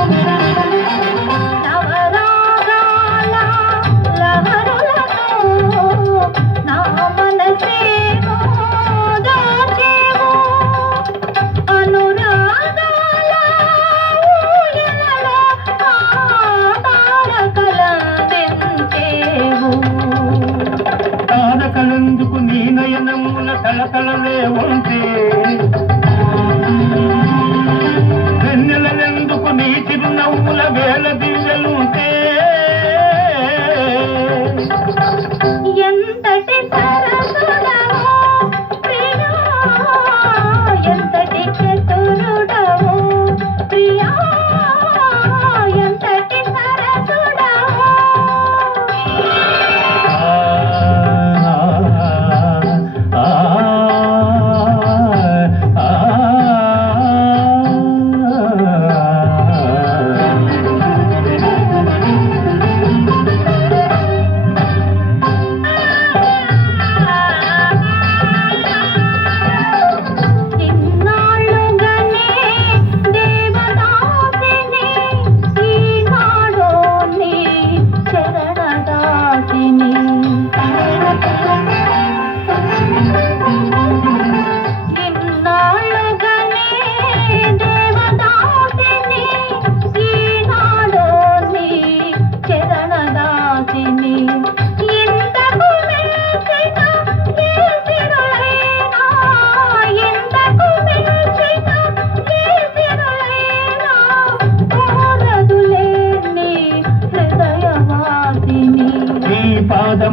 Música ಕಟ್ಟಿಸ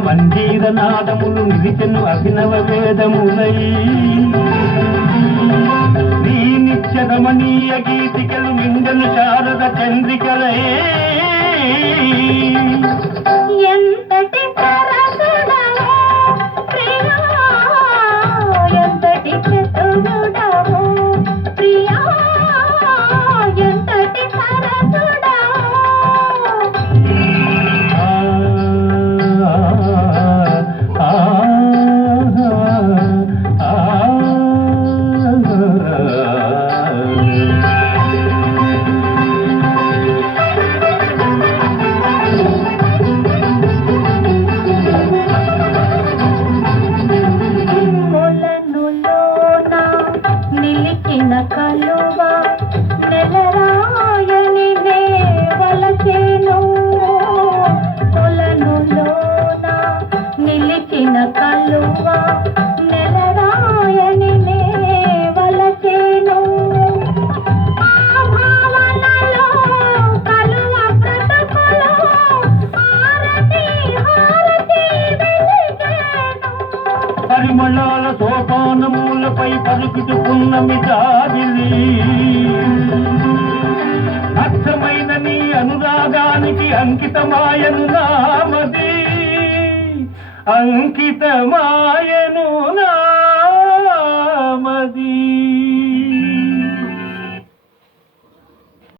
మంజీర నాదములు నిలిచెను అభినవ వేదములై. నీ నిత్య రమణీయ గీతికలు మింగను శారద చంద్రికలై. ఎంతటి పై పలుకుతుకున్నమి జాబిలి అచ్చమైన నీ అనురాగానికి అంకితమాయను నామది. అంకితమాయను నా